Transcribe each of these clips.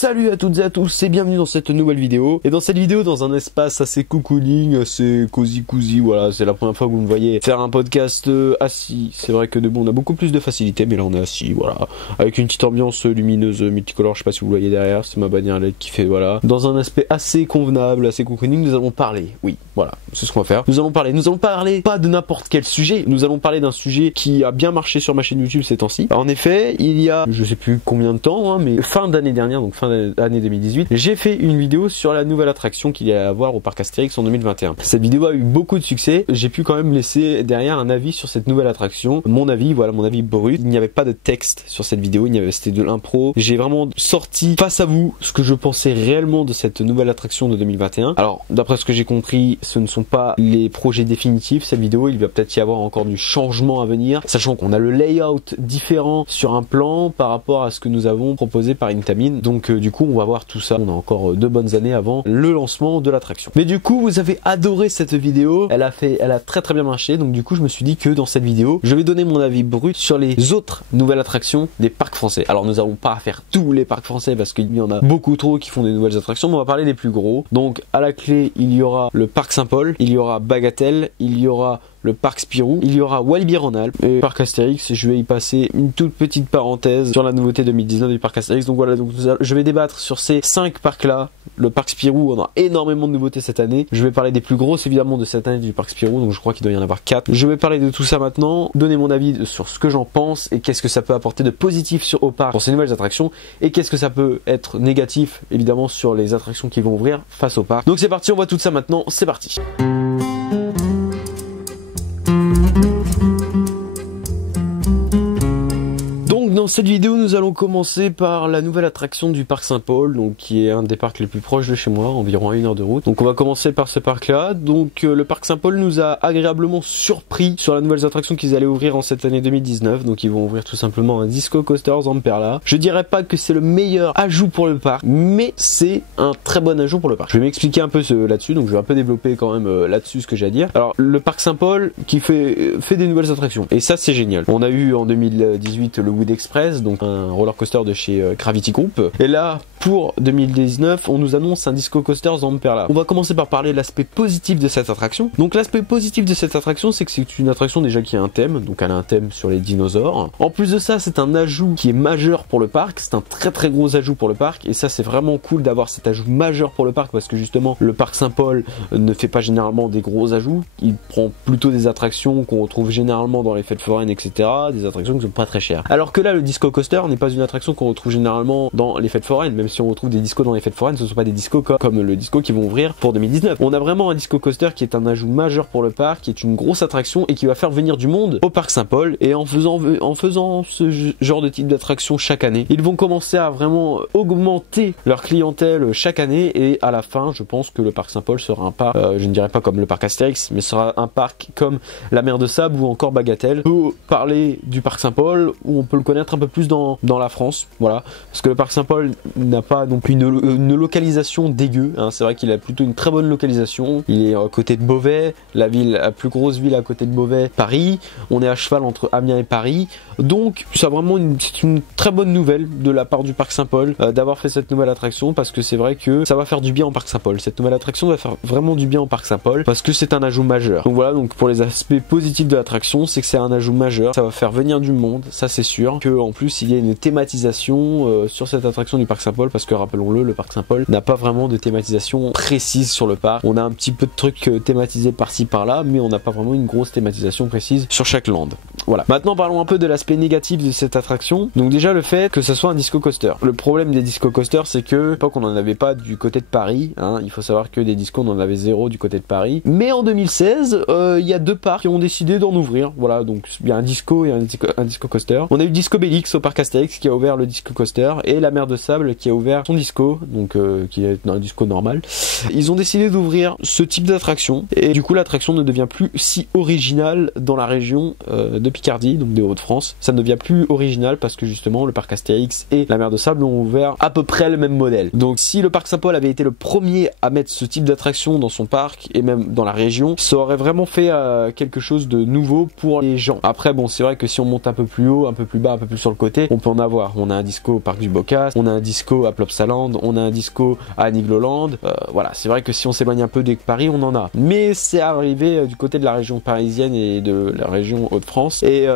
Salut à toutes et à tous et bienvenue dans cette nouvelle vidéo. Et dans cette vidéo, dans un espace assez cocooning, assez cosy, voilà, c'est la première fois que vous me voyez faire un podcast assis. C'est vrai que debout on a beaucoup plus de facilité, mais là on est assis, voilà, avec une petite ambiance lumineuse multicolore, je sais pas si vous le voyez derrière, c'est ma bannière LED qui fait, voilà, dans un aspect assez convenable, assez cocooning. Nous allons parler, oui, voilà, c'est ce qu'on va faire. Nous allons parler pas de n'importe quel sujet, nous allons parler d'un sujet qui a bien marché sur ma chaîne YouTube ces temps-ci. En effet, il y a, je sais plus combien de temps, hein, mais fin d'année dernière, donc fin d'année 2018, j'ai fait une vidéo sur la nouvelle attraction qu'il y a à voir au parc Astérix en 2021. Cette vidéo a eu beaucoup de succès, j'ai pu quand même laisser derrière un avis sur cette nouvelle attraction, mon avis, voilà, mon avis brut. Il n'y avait pas de texte sur cette vidéo, c'était de l'impro. J'ai vraiment sorti face à vous ce que je pensais réellement de cette nouvelle attraction de 2021. Alors, d'après ce que j'ai compris, ce ne sont pas les projets définitifs, cette vidéo, il va peut-être y avoir encore du changement à venir, sachant qu'on a le layout différent sur un plan par rapport à ce que nous avons proposé par Intamin. Donc du coup on va voir tout ça, on a encore 2 bonnes années avant le lancement de l'attraction. Mais du coup vous avez adoré cette vidéo, elle a très bien marché, donc du coup je me suis dit que dans cette vidéo je vais donner mon avis brut sur les autres nouvelles attractions des parcs français. Alors nous n'allons pas faire tous les parcs français parce qu'il y en a beaucoup trop qui font des nouvelles attractions, mais on va parler des plus gros. Donc à la clé il y aura le parc Saint-Paul, il y aura Bagatelle, il y aura le parc Spirou, il y aura Walibi Rhône-Alpes et le parc Astérix. Je vais y passer une toute petite parenthèse sur la nouveauté 2019 du parc Astérix. Donc voilà, donc je vais débattre sur ces 5 parcs là. Le parc Spirou, on a énormément de nouveautés cette année. Je vais parler des plus grosses évidemment de cette année du parc Spirou, donc je crois qu'il doit y en avoir 4. Je vais parler de tout ça maintenant, donner mon avis sur ce que j'en pense et qu'est-ce que ça peut apporter de positif au parc pour ces nouvelles attractions et qu'est-ce que ça peut être négatif évidemment sur les attractions qui vont ouvrir face au parc. Donc c'est parti, on voit tout ça maintenant, c'est parti. Dans cette vidéo, nous allons commencer par la nouvelle attraction du parc Saint-Paul, donc qui est un des parcs les plus proches de chez moi, environ à 1 heure de route. Donc on va commencer par ce parc-là. Donc le parc Saint-Paul nous a agréablement surpris sur la nouvelle attraction qu'ils allaient ouvrir en cette année 2019. Donc ils vont ouvrir tout simplement un Disco Coaster Zamperla. Je dirais pas que c'est le meilleur ajout pour le parc, mais c'est un très bon ajout pour le parc. Je vais m'expliquer un peu là-dessus, donc je vais un peu développer quand même là-dessus ce que j'ai à dire. Alors le parc Saint-Paul qui fait des nouvelles attractions, et ça c'est génial. On a eu en 2018 le Wood Express, donc un roller coaster de chez Gravity Group, et là pour 2019 on nous annonce un Disco Coaster Zamperla. On va commencer par parler de l'aspect positif de cette attraction. Donc l'aspect positif de cette attraction, c'est que c'est une attraction déjà qui a un thème, donc elle a un thème sur les dinosaures. En plus de ça, c'est un ajout qui est majeur pour le parc, c'est un très gros ajout pour le parc, et ça c'est vraiment cool d'avoir cet ajout majeur pour le parc, parce que justement le parc Saint-Paul ne fait pas généralement des gros ajouts, il prend plutôt des attractions qu'on retrouve généralement dans les fêtes foraines, etc., des attractions qui sont pas très chères. Alors que là le Disco Coaster n'est pas une attraction qu'on retrouve généralement dans les fêtes foraines, même si on retrouve des discos dans les fêtes foraines, ce ne sont pas des discos comme le disco qui vont ouvrir pour 2019. On a vraiment un Disco Coaster qui est un ajout majeur pour le parc, qui est une grosse attraction et qui va faire venir du monde au parc Saint-Paul. Et en faisant ce genre de type d'attraction chaque année, ils vont commencer à vraiment augmenter leur clientèle chaque année, et à la fin je pense que le parc Saint-Paul sera un parc, je ne dirais pas comme le parc Astérix, mais sera un parc comme la Mer de Sable ou encore Bagatelle. On peut parler du parc Saint-Paul où on peut le connaître un peu plus dans la France, voilà, parce que le parc Saint-Paul n'a pas non plus une localisation dégueu, hein. C'est vrai qu'il a plutôt une très bonne localisation, il est à côté de Beauvais, la plus grosse ville à côté de Beauvais, Paris, on est à cheval entre Amiens et Paris, donc c'est vraiment c'est une très bonne nouvelle de la part du parc Saint-Paul d'avoir fait cette nouvelle attraction, parce que c'est vrai que ça va faire du bien au parc Saint-Paul, cette nouvelle attraction va faire vraiment du bien au parc Saint-Paul, parce que c'est un ajout majeur. Donc voilà, donc pour les aspects positifs de l'attraction, c'est que c'est un ajout majeur, ça va faire venir du monde, ça c'est sûr, que en plus il y a une thématisation sur cette attraction du parc Saint-Paul, parce que rappelons-le, le parc Saint-Paul n'a pas vraiment de thématisation précise sur le parc. On a un petit peu de trucs thématisés par-ci par-là, mais on n'a pas vraiment une grosse thématisation précise sur chaque land. Voilà. Maintenant parlons un peu de l'aspect négatif de cette attraction. Donc déjà le fait que ça soit un Disco Coaster. Le problème des Disco Coasters, c'est que à l'époque on n'en avait pas du côté de Paris, hein. Il faut savoir que des discos on en avait 0 du côté de Paris. Mais en 2016, il y a 2 parcs qui ont décidé d'en ouvrir. Voilà, donc il y a un disco et un Disco Coaster. On a eu Disco Bellix au parc Astérix qui a ouvert le Disco Coaster, et la Mer de Sable qui a ouvert son disco, donc qui est un disco normal. Ils ont décidé d'ouvrir ce type d'attraction, et du coup l'attraction ne devient plus si originale dans la région de Picardie, donc des Hauts-de-France. Ça ne devient plus original parce que justement le parc Astérix et la Mer de Sable ont ouvert à peu près le même modèle. Donc si le parc Saint-Paul avait été le premier à mettre ce type d'attraction dans son parc et même dans la région, ça aurait vraiment fait quelque chose de nouveau pour les gens. Après bon, c'est vrai que si on monte un peu plus haut, un peu plus bas, un peu plus sur le côté, on peut en avoir. On a un disco au parc du Bocas, on a un disco à Plopsaland, on a un disco à Nigloland. Voilà, c'est vrai que si on s'éloigne un peu de Paris, on en a. Mais c'est arrivé du côté de la région parisienne et de la région Hauts-de-France. Et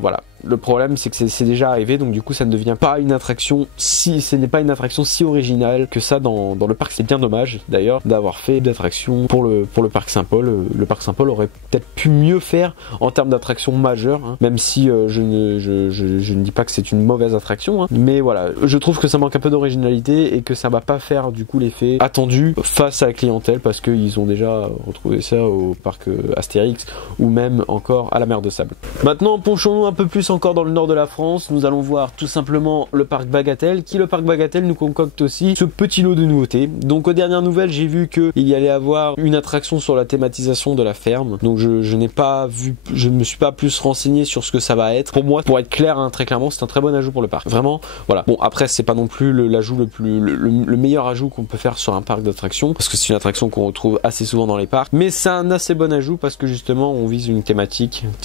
voilà. Le problème, c'est que c'est déjà arrivé, donc du coup, ça ne devient pas une attraction si ce n'est pas une attraction si originale que ça dans le parc. C'est bien dommage, d'ailleurs, d'avoir fait d'attraction pour le parc Saint-Paul. Le parc Saint-Paul aurait peut-être pu mieux faire en termes d'attraction majeure, hein, même si je ne dis pas que c'est une mauvaise attraction, hein, mais voilà, je trouve que ça manque un peu d'originalité et que ça va pas faire du coup l'effet attendu face à la clientèle, parce qu'ils ont déjà retrouvé ça au parc Astérix ou même encore à la mer de Sable. Maintenant, penchons-nous un peu plus encore dans le nord de la France. Nous allons voir tout simplement le parc Bagatelle, le parc Bagatelle nous concocte aussi ce petit lot de nouveautés. Donc aux dernières nouvelles, j'ai vu qu'il y allait avoir une attraction sur la thématisation de la ferme. Donc je n'ai pas vu, je ne me suis pas plus renseigné sur ce que ça va être. Pour moi, pour être clair, hein, très clairement, c'est un très bon ajout pour le parc. Vraiment, voilà. Bon, après, c'est pas non plus l'ajout le meilleur ajout qu'on peut faire sur un parc d'attractions, parce que c'est une attraction qu'on retrouve assez souvent dans les parcs. Mais c'est un assez bon ajout parce que justement, on vise une petite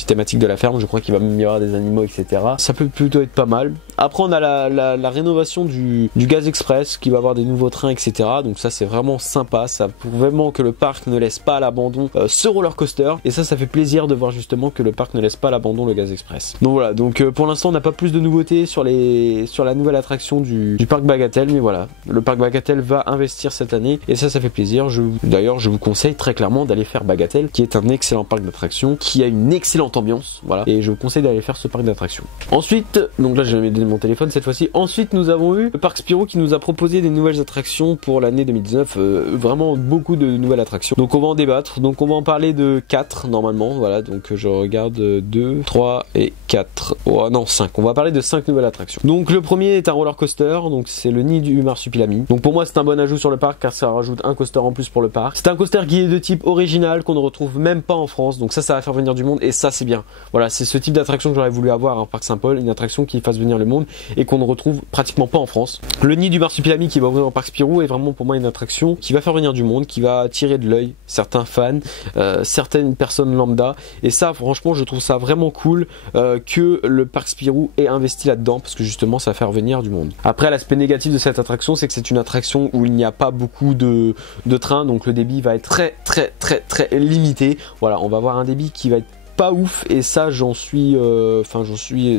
thématique de la ferme. Je crois qu'il va même y avoir des animaux, etc. Ça peut plutôt être pas mal. Après, on a la rénovation du Gaz Express qui va avoir des nouveaux trains, etc. Donc ça, c'est vraiment sympa. Ça prouve vraiment que le parc ne laisse pas à l'abandon ce roller coaster. Et ça fait plaisir de voir justement que le parc ne laisse pas à l'abandon le Gaz Express. Donc voilà. Donc pour l'instant, on n'a pas plus de nouveautés sur la nouvelle attraction du parc Bagatelle. Mais voilà, le parc Bagatelle va investir cette année et ça fait plaisir. D'ailleurs, je vous conseille très clairement d'aller faire Bagatelle, qui est un excellent parc d'attractions, qui a une excellente ambiance. Voilà. Et je vous conseille d'aller faire ce parc d'attractions. Ensuite, donc là j'ai donné mon téléphone cette fois-ci. Ensuite, nous avons eu le parc Spirou qui nous a proposé des nouvelles attractions pour l'année 2019. Vraiment beaucoup de nouvelles attractions. Donc on va en débattre. Donc on va en parler de 4 normalement. Voilà, donc je regarde 2, 3 et 4. Oh non, 5. On va parler de 5 nouvelles attractions. Donc le premier est un roller coaster. Donc c'est le nid du Marsupilami. Donc pour moi c'est un bon ajout sur le parc car ça rajoute un coaster en plus pour le parc. C'est un coaster qui est de type original qu'on ne retrouve même pas en France. Donc ça va faire venir du monde et ça c'est bien. Voilà, c'est ce type d'attraction que j'aurais voulu avoir en parc Saint-Paul, une attraction qui fasse venir le monde et qu'on ne retrouve pratiquement pas en France. Le nid du Marsupilami qui va ouvrir en parc Spirou est vraiment pour moi une attraction qui va faire venir du monde, qui va attirer de l'œil certains fans, certaines personnes lambda, et ça franchement je trouve ça vraiment cool que le parc Spirou ait investi là-dedans parce que justement ça va faire venir du monde. Après, l'aspect négatif de cette attraction, c'est que c'est une attraction où il n'y a pas beaucoup de trains, donc le débit va être très limité. Voilà, on va avoir un débit qui va être pas ouf et ça j'en suis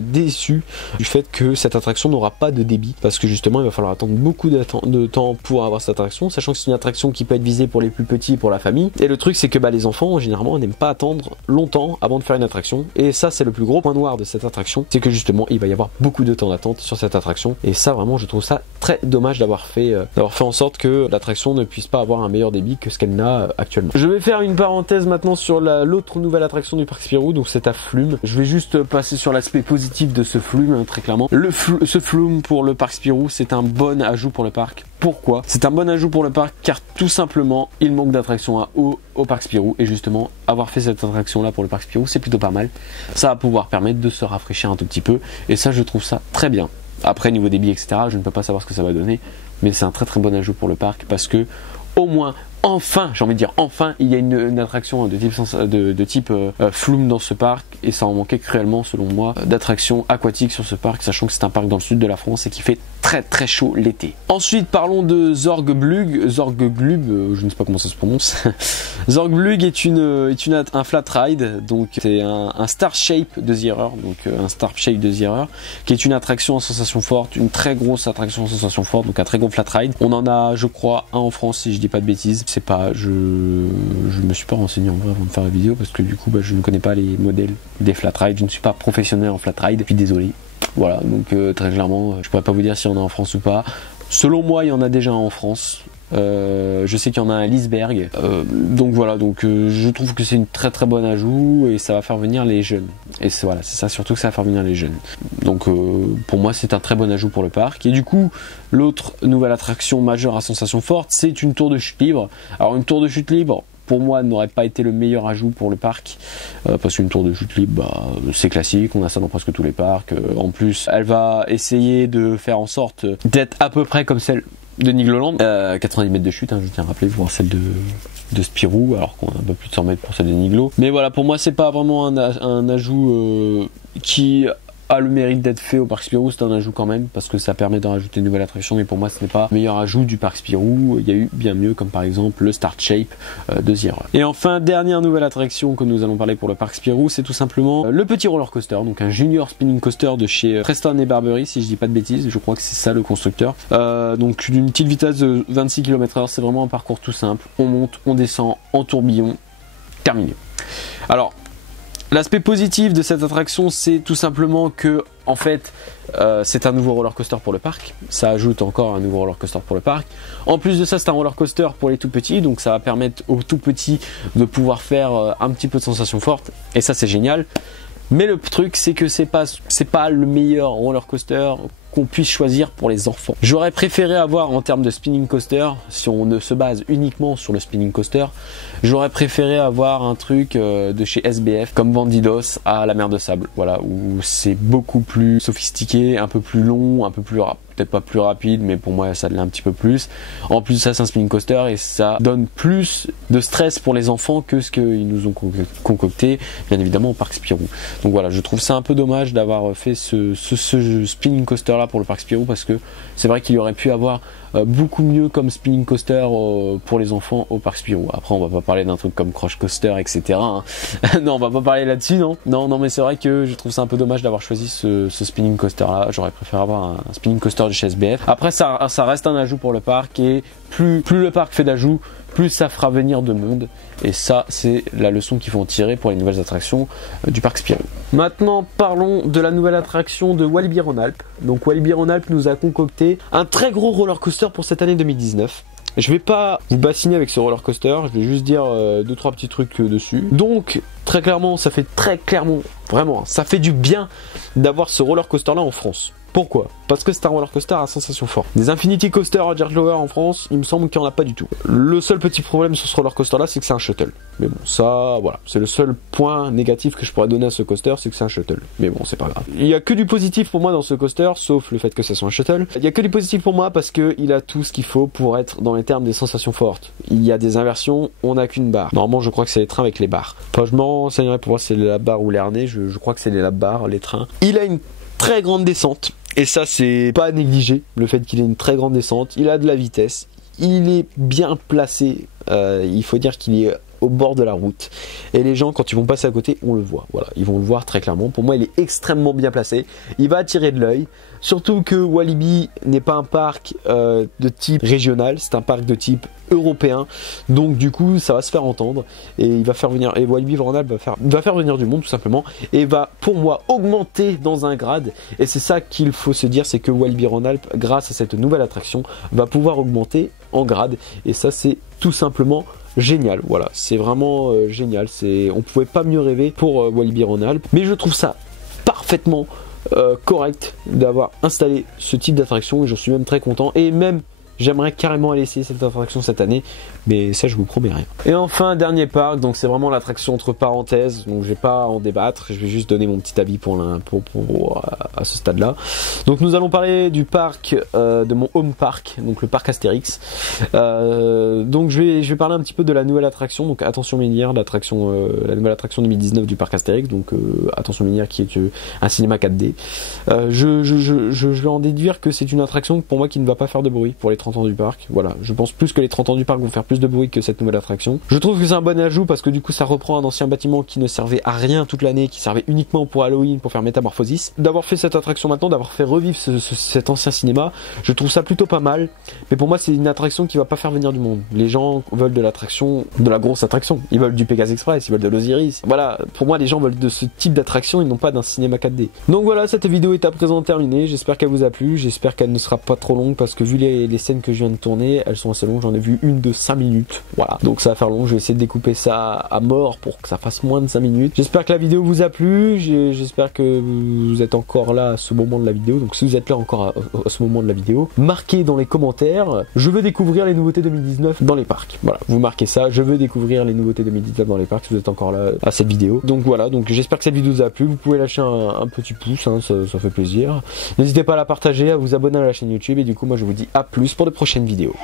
déçu du fait que cette attraction n'aura pas de débit parce que justement il va falloir attendre beaucoup de temps pour avoir cette attraction, sachant que c'est une attraction qui peut être visée pour les plus petits et pour la famille, et le truc c'est que les enfants généralement n'aiment pas attendre longtemps avant de faire une attraction, et ça c'est le plus gros point noir de cette attraction, c'est que justement il va y avoir beaucoup de temps d'attente sur cette attraction, et ça vraiment je trouve ça très dommage d'avoir fait en sorte que l'attraction ne puisse pas avoir un meilleur débit que ce qu'elle n'a actuellement. Je vais faire une parenthèse maintenant sur l'autre nouvelle attraction du parc Spirou, donc c'est à Flume. Je vais juste passer sur l'aspect positif de ce Flume, hein, très clairement. Ce Flume pour le parc Spirou, c'est un bon ajout pour le parc. Pourquoi? C'est un bon ajout pour le parc car tout simplement il manque d'attractions à eau au parc Spirou, et justement avoir fait cette attraction là pour le parc Spirou c'est plutôt pas mal. Ça va pouvoir permettre de se rafraîchir un tout petit peu et ça je trouve ça très bien. Après niveau débit etc, je ne peux pas savoir ce que ça va donner, mais c'est un très bon ajout pour le parc parce que au moins enfin, j'ai envie de dire enfin, il y a une attraction de type Flume dans ce parc, et ça en manquait cruellement selon moi d'attractions aquatiques sur ce parc, sachant que c'est un parc dans le sud de la France et qui fait très chaud l'été. Ensuite parlons de Zorgblug, je ne sais pas comment ça se prononce. Zorgblug est un flat ride, donc c'est un Star Shape de Zierer, qui est une attraction en sensation forte, une très grosse attraction en sensation forte, donc un très gros flat ride. On en a je crois un en France si je dis pas de bêtises. Je me suis pas renseigné en vrai avant de faire la vidéo parce que du coup je ne connais pas les modèles des flat ride, je ne suis pas professionnel en flat ride, puis désolé. Voilà, donc très clairement je pourrais pas vous dire s'il y en a en France ou pas. Selon moi il y en a déjà en France. Je sais qu'il y en a un à Liseberg, donc voilà, je trouve que c'est une très bonne ajout et ça va faire venir les jeunes, et c'est ça surtout que ça va faire venir les jeunes, donc pour moi c'est un très bon ajout pour le parc. Et du coup l'autre nouvelle attraction majeure à sensation forte, c'est une tour de chute libre. Alors une tour de chute libre pour moi n'aurait pas été le meilleur ajout pour le parc, parce qu'une tour de chute libre c'est classique, on a ça dans presque tous les parcs. En plus elle va essayer de faire en sorte d'être à peu près comme celle de Nigloland, 90 mètres de chute, hein, je tiens à rappeler, voir celle de Spirou, alors qu'on a un peu plus de 100 mètres pour celle de Niglo. Mais voilà, pour moi c'est pas vraiment un ajout qui a le mérite d'être fait au parc Spirou, c'est un ajout quand même, parce que ça permet de rajouter une nouvelle attraction, mais pour moi ce n'est pas le meilleur ajout du parc Spirou. Il y a eu bien mieux, comme par exemple le Start Shape de Zero. Et enfin, dernière nouvelle attraction que nous allons parler pour le parc Spirou, c'est tout simplement le petit roller coaster, donc un junior spinning coaster de chez Preston et Barbery, si je dis pas de bêtises, je crois que c'est ça le constructeur. Donc d'une petite vitesse de 26 km/h, c'est vraiment un parcours tout simple, on monte, on descend en tourbillon, terminé. Alors, l'aspect positif de cette attraction, c'est tout simplement que, en fait, c'est un nouveau roller coaster pour le parc. Ça ajoute encore un nouveau roller coaster pour le parc. En plus de ça, c'est un roller coaster pour les tout petits, donc ça va permettre aux tout petits de pouvoir faire un petit peu de sensations fortes, et ça c'est génial. Mais le truc, c'est que c'est pas le meilleur roller coaster qu'on puisse choisir pour les enfants. J'aurais préféré avoir, en termes de spinning coaster, si on ne se base uniquement sur le spinning coaster, j'aurais préféré avoir un truc de chez SBF comme Bandidos à la mer de sable, voilà, où c'est beaucoup plus sophistiqué, un peu plus long, un peu plus peut-être pas plus rapide, mais pour moi ça l'est un petit peu plus. En plus de ça, c'est un spinning coaster et ça donne plus de stress pour les enfants que ce qu'ils nous ont concocté, bien évidemment, au parc Spirou. Donc voilà, je trouve ça un peu dommage d'avoir fait ce spinning coaster là pour le parc Spirou, parce que c'est vrai qu'il y aurait pu avoir beaucoup mieux comme spinning coaster pour les enfants au parc Spirou. Après, on va pas parler d'un truc comme Crush Coaster, etc. hein. Non, on va pas parler là-dessus, non, mais c'est vrai que je trouve ça un peu dommage d'avoir choisi ce spinning coaster là. J'aurais préféré avoir un spinning coaster de chez SBF. Après, ça reste un ajout pour le parc, et plus le parc fait d'ajouts, plus ça fera venir de monde, et ça c'est la leçon qu'il faut en tirer pour les nouvelles attractions du parc Spirou. Maintenant, parlons de la nouvelle attraction de Walibi Rhône-Alpes. Donc Walibi Rhône-Alpes nous a concocté un très gros roller coaster pour cette année 2019. Je vais pas vous bassiner avec ce roller coaster, je vais juste dire 2-3 petits trucs dessus. Donc très clairement, ça fait vraiment, ça fait du bien d'avoir ce roller coaster là en France. Pourquoi? Parce que c'est un roller coaster à sensation forte. Des Infinity Coaster à George Lower en France, il me semble qu'il n'y en a pas du tout. Le seul petit problème sur ce roller coaster là, c'est que c'est un shuttle. Mais bon, ça, voilà, c'est le seul point négatif que je pourrais donner à ce coaster, c'est que c'est un shuttle. Mais bon, c'est pas grave. Il y a que du positif pour moi dans ce coaster, sauf le fait que ça soit un shuttle. Il y a que du positif pour moi parce que il a tout ce qu'il faut pour être dans les termes des sensations fortes. Il y a des inversions, on n'a qu'une barre. Normalement, je crois que c'est les trains avec les barres. Enfin, je m'enseignerai pour voir si c'est la barre ou les harnais. Je crois que c'est les barres, les trains. Il a une très grande descente. Et ça, c'est pas à négliger, le fait qu'il ait une très grande descente. Il a de la vitesse, il est bien placé, il faut dire qu'il est au bord de la route. Et les gens, quand ils vont passer à côté, on le voit. Voilà, ils vont le voir très clairement. Pour moi, il est extrêmement bien placé. Il va attirer de l'œil. Surtout que Walibi n'est pas un parc de type régional, c'est un parc de type européen. Donc du coup, ça va se faire entendre et il va faire venir. Et Walibi Rhône-Alpes va faire venir du monde tout simplement et va, pour moi, augmenter dans un grade. Et c'est ça qu'il faut se dire, c'est que Walibi Rhône-Alpes, grâce à cette nouvelle attraction, va pouvoir augmenter en grade. Et ça, c'est tout simplement génial. Voilà, c'est vraiment génial. On pouvait pas mieux rêver pour Walibi Rhône-Alpes. Mais je trouve ça parfaitement correct d'avoir installé ce type d'attraction et j'en suis même très content, et même j'aimerais carrément aller essayer cette attraction cette année, mais ça je vous promets rien. Et enfin, dernier parc, donc c'est vraiment l'attraction entre parenthèses, donc je vais pas en débattre, je vais juste donner mon petit avis à ce stade là. Donc nous allons parler du parc de mon home park, donc le parc Astérix. Donc je vais parler un petit peu de la nouvelle attraction, donc Attention Minière, la nouvelle attraction 2019 du parc Astérix, donc Attention Minière qui est un cinéma 4D. Je vais en déduire que c'est une attraction pour moi qui ne va pas faire de bruit pour les 30 ans du parc. Voilà, je pense plus que les 30 ans du parc vont faire plus de bruit que cette nouvelle attraction. Je trouve que c'est un bon ajout parce que du coup ça reprend un ancien bâtiment qui ne servait à rien toute l'année, qui servait uniquement pour Halloween, pour faire Métamorphosis. D'avoir fait cette attraction maintenant, d'avoir fait revivre cet ancien cinéma, je trouve ça plutôt pas mal. Mais pour moi, c'est une attraction qui va pas faire venir du monde. Les gens veulent de l'attraction, de la grosse attraction. Ils veulent du Pegasus Express, ils veulent de l'Osiris. Voilà, pour moi les gens veulent de ce type d'attraction, ils n'ont pas d'un cinéma 4D. Donc voilà, cette vidéo est à présent terminée. J'espère qu'elle vous a plu, j'espère qu'elle ne sera pas trop longue parce que vu les scènes que je viens de tourner, elles sont assez longues, j'en ai vu une de 5 minutes, voilà, donc ça va faire long, je vais essayer de découper ça à mort pour que ça fasse moins de 5 minutes. J'espère que la vidéo vous a plu, j'espère que vous êtes encore là à ce moment de la vidéo, donc si vous êtes là encore à ce moment de la vidéo, marquez dans les commentaires, je veux découvrir les nouveautés 2019 dans les parcs, voilà, vous marquez ça, je veux découvrir les nouveautés 2019 dans les parcs si vous êtes encore là à cette vidéo. Donc voilà, donc j'espère que cette vidéo vous a plu, vous pouvez lâcher un petit pouce, hein, ça fait plaisir, n'hésitez pas à la partager, à vous abonner à la chaîne YouTube, et du coup moi je vous dis à plus pour de prochaines vidéos.